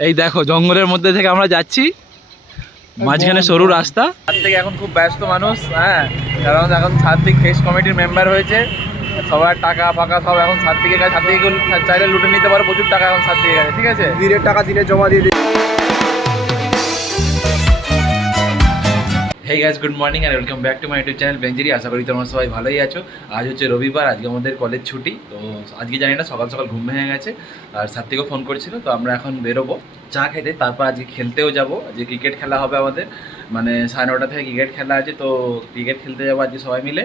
এই দেখো জঙ্গলের মধ্যে থেকে আমরা যাচ্ছি। মাঝখানে সরু রাস্তা। তার থেকে এখন খুব ব্যস্ত মানুষ হ্যাঁ? কারণ এখন সাত্বিক ফেস কমিটির মেম্বার হয়েছে। সবার টাকা ফাঁকা সব এখন সাত্বিকের কাছে সাত্বিক চাইলে লুটে নিতে পারো প্রচুর টাকা এখন সাত্বিকের কাছে ঠিক আছে? দিনের টাকা দিনে জমা দিয়ে দিই guys good morning R welcome back to my YouTube channel বেঞ্জেরি আশা করি তোমরা সবাই ভালোই আছো। আজ হচ্ছে রবিবার, আজকে আমাদের কলেজ ছুটি। তো আজকে জানি না, সকাল সকাল ঘুম ভেঙে গেছে আর সাত্বিকও ফোন করেছিল, তো আমরা এখন বেরোবো। চা খেতে, তারপর আজকে খেলতেও যাব। যে ক্রিকেট খেলা হবে আমাদের। মানে সাড়ে নটা থেকে ক্রিকেট খেলা আছে, তো ক্রিকেট খেলতে যাব আজকে সবাই মিলে।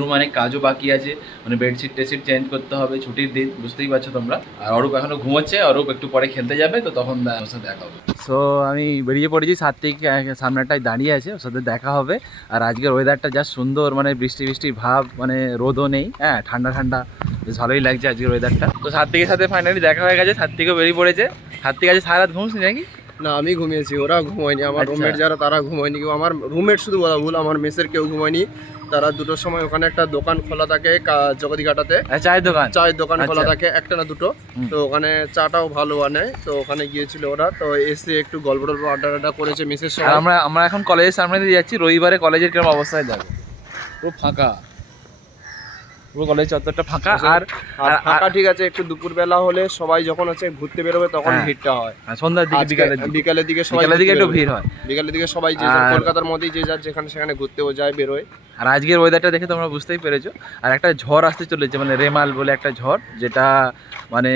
রুম অনেক কাজও বাকি আছে। মানে বেডশিট টেডশিট চেঞ্জ করতে হবে, ছুটির দিন, বুঝতেই পারছ তোমরা। আর অরূপ এখনও ঘুমোচ্ছে, অরূপ একটু পরে খেলতে যাবে, তো তখন ওর সাথে দেখা হবে। সো আমি বেরিয়ে পড়েছি, সাত থেকে সামনেটায় দাঁড়িয়ে আছে, ওর সাথে দেখা হবে। আর আজকের ওয়েদারটা যা সুন্দর মানে বৃষ্টি বৃষ্টি ভাব মানে রোদও নেই হ্যাঁ ঠান্ডা ঠান্ডা। বেশ ভালোই লাগছে আজকের ওয়েদারটা তো সাত্বিকের সাথে ফাইনালি দেখা হয়ে গেছে, সাত সাত্বিকও বেরিয়ে পড়েছে। সাত্বিক আছে সারা রাত ঘুমছি নাকি? না আমি ঘুমিয়েছি ওরা ঘুমায়নি আমার আচ্ছা। রুমমেট যারা তারা ঘুমায়নি কেউ আমার রুমমেট শুধু বলা ভুল আমার মেসের কেউ ঘুমায়নি তারা দুটোর সময় ওখানে একটা দোকান খোলা থাকে জগদীঘাটাতে চায়ের দোকান? চায়ের দোকান খোলা আচ্ছা। থাকে একটা না দুটো। তো ওখানে চাটাও ভালো বানায় তো ওখানে গিয়েছিল ওরা তো এসে একটু গল্প টল্প আড্ডা আড্ডা করেছে মেসের সঙ্গে আমরা আমরা এখন কলেজের সামনে দিয়ে যাচ্ছি রবিবারে কলেজের কীরকম অবস্থায় যাবে পুরো ফাঁকা। পুরো কলেজ চত্বরটা ফাঁকা আর আর ফাঁকা ঠিক আছে একটু দুপুরবেলা হলে সবাই যখন হচ্ছে ঘুরতে বেরোবে তখন হ্যাঁ। ভিড়টা হয়। সন্ধ্যার দিকে বিকালের দিকে। বিকালের দিকে সবাই দিকে একটু ভিড় হয়। বিকালের দিকে সবাই যে কলকাতার মধ্যেই যে যার যেখানে সেখানে ঘুরতেও যায় বেরোয়। আর আজকের ওয়েদারটা দেখে তোমরা বুঝতেই পেরেছ। আর একটা ঝড় আসতে চলেছে মানে রেমাল বলে একটা ঝড় যেটা মানে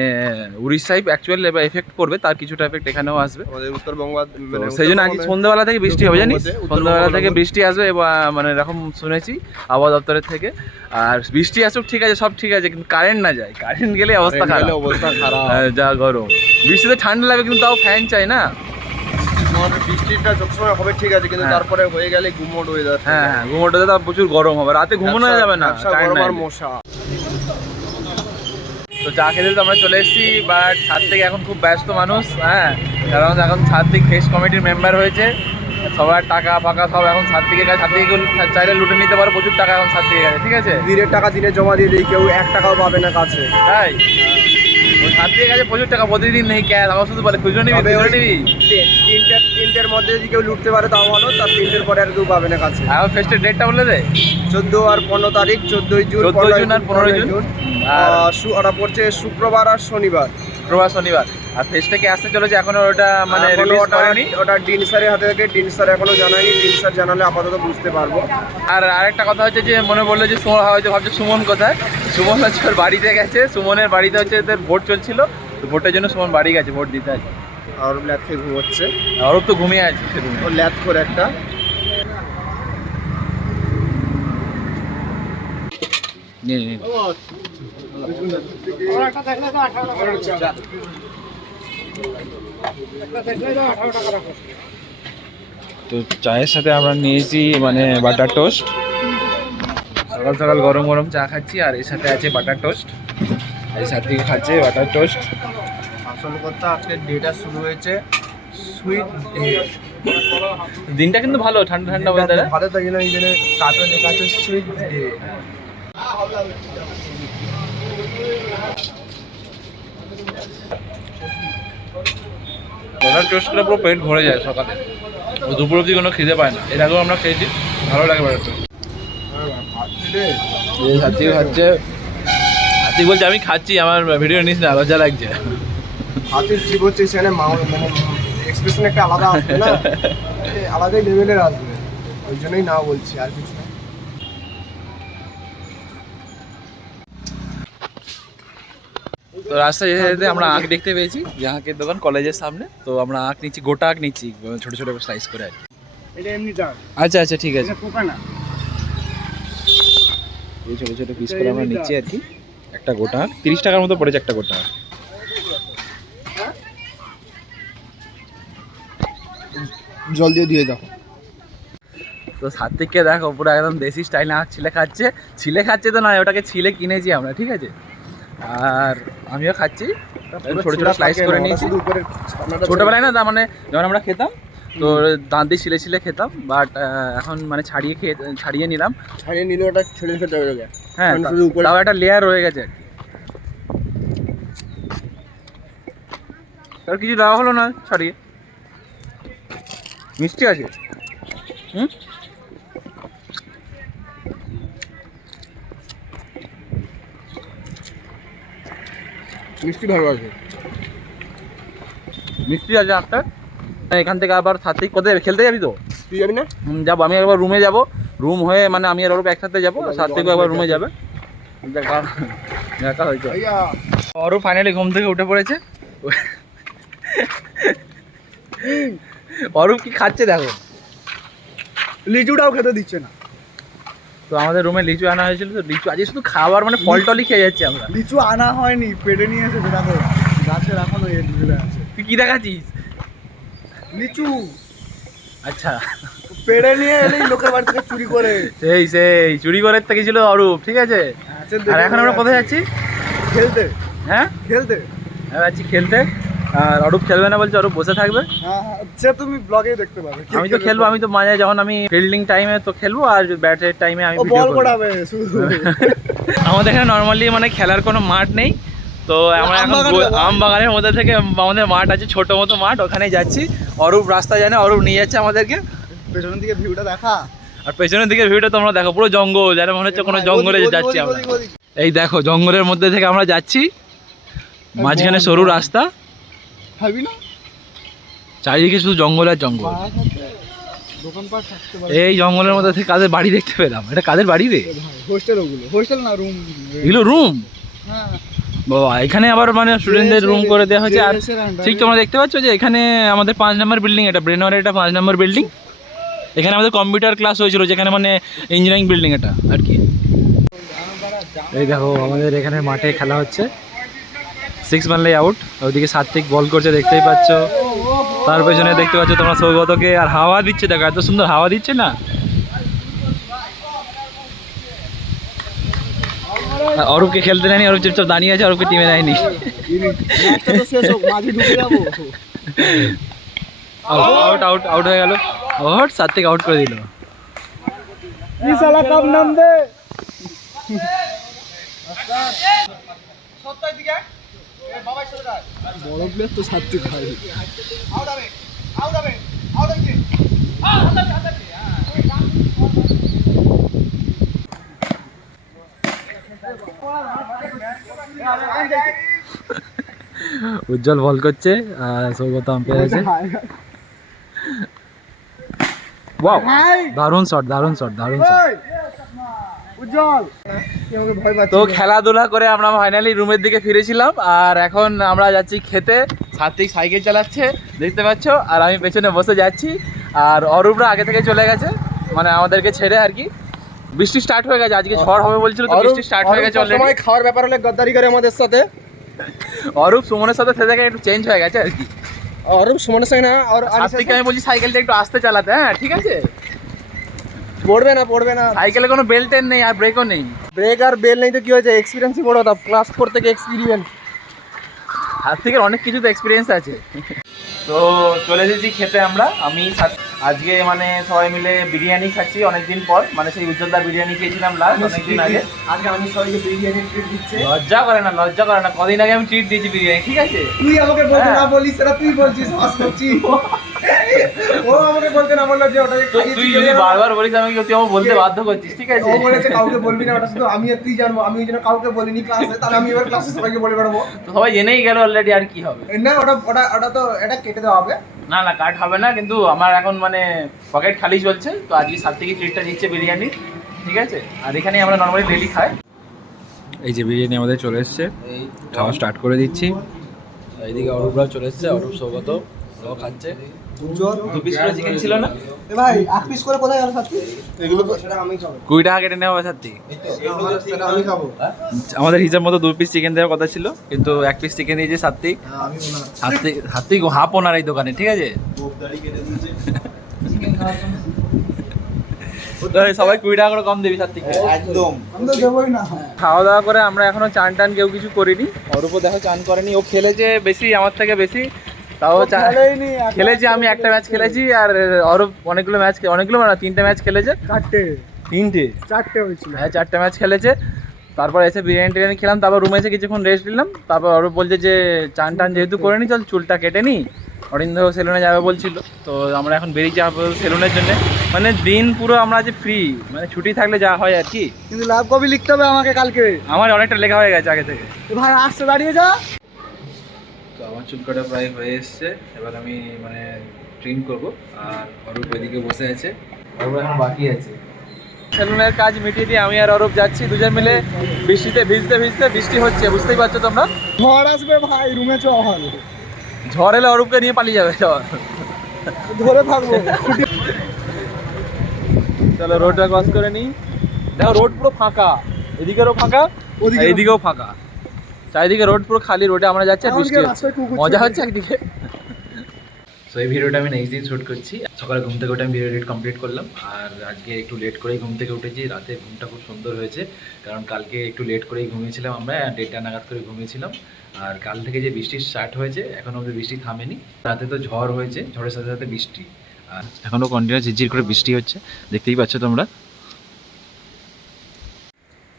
উড়িষ্যায় অ্যাকচুয়াল এফেক্ট করবে তার কিছুটা এফেক্ট এখানেও আসবে। উত্তরবঙ্গ সেই জন্য আজকে সন্ধ্যাবেলা থেকে বৃষ্টি হবে জানিস? সন্ধ্যাবেলা থেকে বৃষ্টি আসবে এবং মানে এরকম শুনেছি আবহাওয়া দপ্তরের থেকে। আর বৃষ্টি আসুক ঠিক আছে সব ঠিক আছে কিন্তু কারেন্ট না যায়। কারেন্ট গেলে অবস্থা খারাপ। অবস্থা খারাপ। হ্যাঁ, যা গরম। বৃষ্টিতে ঠান্ডা লাগবে কিন্তু তাও ফ্যান চাই না। তোমার বৃষ্টিটা সবসময় হবে ঠিক আছে কিন্তু হ্যাঁ। তারপরে হয়ে গেলে গুমোট ওয়েদার হ্যাঁ হ্যাঁ ঘুমোটাতে তো প্রচুর গরম হবে। রাতে ঘুমানো যাবে না গরম আর মশা। তো চা খেতে তো আমরা চলে এসেছি বাট সাত্বিক এখন খুব ব্যস্ত মানুষ হ্যাঁ। কারণ এখন সাত্বিক ফেস কমিটির মেম্বার হয়েছে। সবার টাকা ফাঁকা সব এখন সাত্বিকের কাছে সাত্বিক চাইলে লুটে নিতে পারো প্রচুর টাকা এখন সাত্বিকের কাছে ঠিক আছে? দিনের টাকা দিনে জমা দিয়ে দিই কেউ এক টাকাও পাবে না কাছে। তাই? কাছে প্রচুর টাকা প্রতিদিন নেই ক্যাশ আমার শুধু বলে খুচরো নিবি খুচরো নিবি? তি- তিনটের তিনটের মধ্যে যদি কেউ লুটতে পারে তাও ভালো তার তিনটের পরে আর কেউ পাবে না কাছে। ফেস্টের ডেটটা বলে দে। চোদ্দ আর পনেরো তারিখ চোদ্দই জুন 14 জুন আর 15 জুন। ওটা পড়ছে শুক্রবার আর শনিবার। শুক্রবার শনিবার। আর ফেস্টে কি আসতে চলেছে এখনও ওটা মানে রিলিজ ওটা করেনি। ওটা ডিন স্যারের হাতে থেকে ডিন স্যার এখনও জানায়নি ডিন স্যার জানালে আপাতত বুঝতে পারব। আর আরেকটা কথা হচ্ছে যে মনে বলল যে সুমন হয়তো ভাবছে সুমন কোথায়? সুমন হচ্ছে ওর বাড়িতে গেছে সুমনের বাড়িতে হচ্ছে এদের ভোট চলছিল তো ভোটের জন্য সুমন বাড়ি গেছে ভোট দিতে আছে। আর ল্যাথ খেয়ে ঘুমোচ্ছে। আর তো ঘুমিয়ে আছে। ও ল্যাথ করে একটা। নিয়ে নে, নিয়ে নে। তো চায়ের সাথে আমরা নিয়েছি মানে বাটার টোস্ট সকাল সকাল গরম গরম চা খাচ্ছি আর এর সাথে আছে বাটার টোস্ট এই সাথে খাচ্ছে বাটার টোস্ট আসল কথা আজকে ডেটা শুরু হয়েছে সুইট ডে দিনটা কিন্তু ভালো ঠান্ডা ঠান্ডা ওয়েদারে ভালো তাই জন্য এই জন্য কার্টুন লেখা আছে সুইট ডে বাটার টোস্টটা পুরো পেট ভরে যায় সকালে। ও দুপুর অবধি কোনো খিদে পায় না। এর আগেও আমরা খেয়েছি ভালো লাগে টোস্ট হাতি খাচ্ছে হাতি বলছে আমি খাচ্ছি আমার ভিডিও নিস না লজ্জা লাগছে। হাতের জীব হচ্ছে সেখানে মানে এক্সপ্রেশন একটা আলাদা আসবে না? আলাদাই লেভেলের আসবে। ওই জন্যই না বলছি আর কিছু তো রাস্তায় যেতে যেতে আমরা আখ দেখতে পেয়েছি জাহাকের দোকান কলেজের সামনে। তো আমরা আখ নিচ্ছি গোটা আখ নিচ্ছি ছোট ছোট স্লাইস করে আর। এটা এমনি আচ্ছা আচ্ছা ঠিক আছে। পোকা না। এই ছোট ছোট পিস করে আমরা নিচ্ছি আর কি। একটা গোটা আখ। তিরিশ টাকার মতো পড়েছে একটা গোটা আখ। জল দিয়ে দিয়ে দাও। তো সাত্বিককে দেখো পুরো একদম দেশি স্টাইলে আখ ছিলে খাচ্ছে। ছিলে খাচ্ছে তো নয় ওটাকে ছিলে কিনেছি আমরা ঠিক আছে? আর আমিও খাচ্ছি। ছোট ছোট স্লাইস করে নিয়েছি। ছোটবেলায় না মানে যখন আমরা খেতাম তো দাঁত দিয়ে ছিলে ছিলে খেতাম বাট এখন মানে ছাড়িয়ে খেয়ে ছাড়িয়ে নিলাম। ছাড়িয়ে নিলে ওটা ছেড়ে খেতে হবে হ্যাঁ তাও একটা লেয়ার রয়ে গেছে আর কি। আর কিছু দেওয়া হলো না ছাড়িয়ে। মিষ্টি আছে? হুম? মিষ্টি ভালো আছে। মিষ্টি আছে একটা এখান থেকে আবার সাত্বিক কোথায়? খেলতে যাবি তো? তুই যাবি না? যাব। আমি একবার রুমে যাব। রুম হয়ে মানে আমি আর একসাথে যাব। সাত্বিক একবার রুমে যাবে। দেখা দেখা হয়েছে অরূপ ফাইনালি ঘুম থেকে উঠে পড়েছে। অরূপ কি খাচ্ছে দেখো। লিচুটাও খেতে দিচ্ছে না। তো আমাদের রুমে লিচু আনা হয়েছিল তো লিচু আজকে শুধু খাবার মানে ফল টলই খেয়ে যাচ্ছে আমরা। লিচু আনা হয়নি পেটে নিয়ে এসে দেখো গাছে রাখানো এর ভিতরে আছে। তুই কি দেখাচ্ছিস? লিচু। আচ্ছা। পেড়ে নিয়ে এলেই লোকের বাড়ি থেকে চুরি করে। সেই সেই চুরি করে থেকে ছিল অরূপ ঠিক আছে? আছে আর এখন আমরা কোথায় যাচ্ছি? খেলতে। হ্যাঁ? খেলতে। আমরা যাচ্ছি খেলতে। আর অরূপ খেলবে না বলছে অরূপ বসে থাকবে। হ্যাঁ হ্যাঁ, সে তুমি ব্লগেই দেখতে পাবে। আমি তো খেলব? আমি তো মাঝে যখন আমি ফিল্ডিং টাইমে তো খেলব আর ব্যাটের টাইমে আমি বল করব। আমাদের এখানে নর্মালি মানে খেলার কোনো মাঠ নেই তো আমরা এখন। আম বাগানের মধ্যে। থেকে আমাদের মাঠ আছে ছোট মতো মাঠ ওখানে যাচ্ছি। অরূপ রাস্তা জানে অরূপ নিয়ে যাচ্ছে আমাদেরকে। পেছনের দিকে ভিউটা দেখা। আর পেছনের দিকে ভিউটা তোমরা দেখো পুরো জঙ্গল যেন মনে হচ্ছে কোনো জঙ্গলে ওদিক, যাচ্ছি আমরা। এই দেখো জঙ্গলের মধ্যে থেকে আমরা যাচ্ছি মাঝখানে সরু রাস্তা। খাবি না? চারিদিকে শুধু জঙ্গল আর জঙ্গল। এই জঙ্গলের মধ্যে থেকে কাদের বাড়ি দেখতে পেলাম? এটা কাদের বাড়ি রে? হোস্টেল ওগুলো। হোস্টেল না রুম। এগুলো রুম? হ্যাঁ। বাবা এখানে আবার মানে স্টুডেন্টদের রুম করে দেওয়া হয়েছে। আর ঠিক তোমরা দেখতে পাচ্ছ যে এখানে আমাদের পাঁচ নম্বর বিল্ডিং এটা ব্রেনওয়ার এটা পাঁচ নম্বর বিল্ডিং এখানে আমাদের কম্পিউটার ক্লাস হয়েছিল যেখানে মানে ইঞ্জিনিয়ারিং বিল্ডিং এটা আর কি। এই দেখো আমাদের এখানে মাঠে খেলা হচ্ছে। সিক্স মানলে আউট ওইদিকে সাত্বিক বল করছে দেখতেই পাচ্ছ। তার পেছনে দেখতে পাচ্ছ তোমরা সৌগতকে আর হাওয়া দিচ্ছে দেখো এত সুন্দর হাওয়া দিচ্ছে না? অরূপকে খেলতে নেয়নি অরূপ চুপচাপ দাঁড়িয়ে আছে অরূপকে টিমে নেয়নি ম্যাচটা তো শেষ হোক মাঝে ঢুকে যাব আউট আউট আউট হয়ে গেল। আউট সাত্বিক আউট করে দিল। নাম দে। বড় প্লেয়ার তো সাত্বিক ভাই। উজ্জ্বল বল করছে আর সৌগত আম্পায়ার আছে ওয়াও দারুণ শট দারুণ শট দারুণ শট উজ্জ্বল তো খেলাধুলা করে আমরা ফাইনালি রুমের দিকে ফিরেছিলাম আর এখন আমরা যাচ্ছি খেতে। সাত্বিক সাইকেল চালাচ্ছে দেখতে পাচ্ছ? আর আমি পেছনে বসে যাচ্ছি আর অরূপরা আগে থেকে চলে গেছে মানে আমাদেরকে ছেড়ে আর কি। বৃষ্টি স্টার্ট হয়ে গেছে আজকে ঝড় হবে বলছিল তো বৃষ্টি স্টার্ট হয়ে গেছে অলরেডি সময় খাওয়ার ব্যাপার হলে গদ্দারি করে আমাদের সাথে। অরূপ সুমনের সাথে থেকে একটু চেঞ্জ হয়ে গেছে আর কি। অরূপ সুমনের সঙ্গে না আর আমি বলছি সাইকেলটা একটু আস্তে চালাতে হ্যাঁ ঠিক আছে? পড়বে না পড়বে না। সাইকেলে কোনো বেল্টের নেই আর ব্রেকও নেই। ব্রেক আর বেল নেই তো কি হয়েছে? এক্সপিরিয়েন্সই বড় কথা ক্লাস ফোর থেকে এক্সপিরিয়েন্স হাত থেকে অনেক কিছু তো এক্সপিরিয়েন্স আছে। তো চলে এসেছি খেতে আমরা। আমি আজকে মানে সবাই মিলে বিরিয়ানি খাচ্ছি অনেকদিন পর। মানে সেই উজ্জ্বলদার বিরিয়ানি খেয়েছিলাম লাস্ট অনেকদিন আগে। আজকে আমি সবাইকে বিরিয়ানি ট্রিট দিচ্ছে। লজ্জা করে না লজ্জা করে না। কদিন আগে আমি ট্রিট দিয়েছি বিরিয়ানি ঠিক আছে? তুই আমাকে বলতে হ্যাঁ। না বলিস সেটা তুই বলছিস করছি। ও আমাকে বলতে না বলল যে ওটা তুই যদি বারবার বলিস আমি তুই বলতে বাধ্য করছিস ঠিক আছে? ও বলেছে কাউকে বলবি না ওটা শুধু আমি আর তুই জানব আমি ওই জন্য কাউকে বলিনি ক্লাসে তাহলে আমি এবার ক্লাসে সবাইকে বলে বেড়াবো। তো সবাই জেনেই গেল অলরেডি আর কি হবে। না ওটা ওটা ওটা তো এটা কেটে দেওয়া হবে। না না কাট হবে না কিন্তু আমার এখন মানে পকেট খালি চলছে তো আজকে সাত থেকে ট্রিটটা দিচ্ছে বিরিয়ানি ঠিক আছে? আর এখানে আমরা নর্মালি ডেলি খাই। এই যে বিরিয়ানি আমাদের চলে এসছে খাওয়া স্টার্ট করে দিচ্ছি। এইদিকে অরূপরাও চলে এসছে অরূপ সৌগত খাচ্ছে উজ্জ্বল দু পিস করে চিকেন ছিল না? এ ভাই এক পিস করে কোথায় গেল সাথী এগুলো তো সেটা আমি খাব। কুড়ি টাকা কেটে নেওয়া হবে সেটা আমি খাব। আমাদের হিসাব মতো দু পিস চিকেন দেওয়ার কথা ছিল কিন্তু এক পিস চিকেন দিয়েছে সাত্বিক হ্যাঁ, সাত্বিক সাত্বিক হাফ ওনার এই দোকানে ঠিক আছে? সবাই কুড়ি টাকা করে কম দিবি সাত্বিক একদম। আমি তো দেবোই না। খাওয়া দাওয়া করে আমরা এখনও চান টান কেউ কিছু করিনি। অরূপও দেখো চান করেনি ও খেলেছে বেশি আমার থেকে বেশি। তাও খেলেছি আমি একটা ম্যাচ খেলেছি আর অরূপ অনেকগুলো ম্যাচ অনেকগুলো না তিনটে ম্যাচ খেলেছে। চারটে। তিনটে। চারটে হয়েছিল। হ্যাঁ চারটে ম্যাচ খেলেছে। তারপর এসে বিরিয়ানি টিরিয়ানি খেলাম তারপর রুমে এসে কিছুক্ষণ রেস্ট নিলাম। তারপর অরূপ বলছে যে চান টান যেহেতু করে নি চল চুলটা কেটে নি। অরিন্দ সেলুনে যাবে বলছিল। তো আমরা এখন বেরিয়ে যাব সেলুনের জন্য। মানে দিন পুরো আমরা আজ ফ্রি মানে ছুটি থাকলে যা হয় আর কি। কিন্তু লাভ কপি লিখতে হবে আমাকে কালকে। আমার অনেকটা লেখা হয়ে গেছে আগে থেকে। ভাই আসতে দাঁড়িয়ে যা। আমার চুল কাটা প্রায় হয়ে এসছে। এবার আমি মানে ট্রিম করব। আর অরূপ ওইদিকে বসে আছে। অরূপ এখন বাকি আছে। সেলুনের কাজ মিটিয়ে দিয়ে আমি আর অরূপ যাচ্ছি দুজন মিলে। বৃষ্টিতে ভিজতে ভিজতে বৃষ্টি হচ্ছে বুঝতেই পারছ তোমরা? ঝড় আসবে ভাই রুমে চ হবে ঝড় এলে অরূপকে নিয়ে পালিয়ে যাবে ঝড় ধরে থাকব। চলো রোডটা ক্রস করে নিই। দেখো রোড পুরো ফাঁকা। এদিকেরও ফাঁকা ওদিকেও- এইদিকেও ফাঁকা। চারিদিকে রোড পুরো খালি রোডে আমরা যাচ্ছি আর বৃষ্টি হচ্ছে। মজা। হচ্ছে একদিকে। সো এই ভিডিওটা আমি নেক্সট দিন শ্যুট করছি। সকালে ঘুম থেকে উঠে আমি ভিডিও এডিট কমপ্লিট করলাম। আর আজকে একটু লেট করেই ঘুম থেকে উঠেছি। রাতে ঘুমটা খুব সুন্দর হয়েছে। কারণ কালকে একটু লেট করেই ঘুমিয়েছিলাম আমরা দেড়টা নাগাদ করে ঘুমিয়েছিলাম। আর কাল থেকে যে বৃষ্টি স্টার্ট হয়েছে এখনও অবধি বৃষ্টি থামেনি। রাতে তো ঝড় হয়েছে ঝড়ের সাথে সাথে বৃষ্টি। আর এখনও কন্টিনিউ ঝিরঝির করে বৃষ্টি হচ্ছে। দেখতেই পাচ্ছ তোমরা।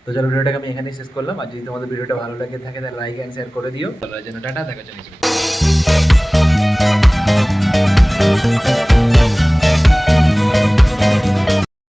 তো চলো ভিডিওটাকে আমি এখানেই শেষ করলাম। আর যদি তোমাদের ভিডিওটা ভালো লাগে থাকে, তাহলে লাইক অ্যান্ড শেয়ার করে দিও। তাহলে যেন টাটা, দেখা চলেছি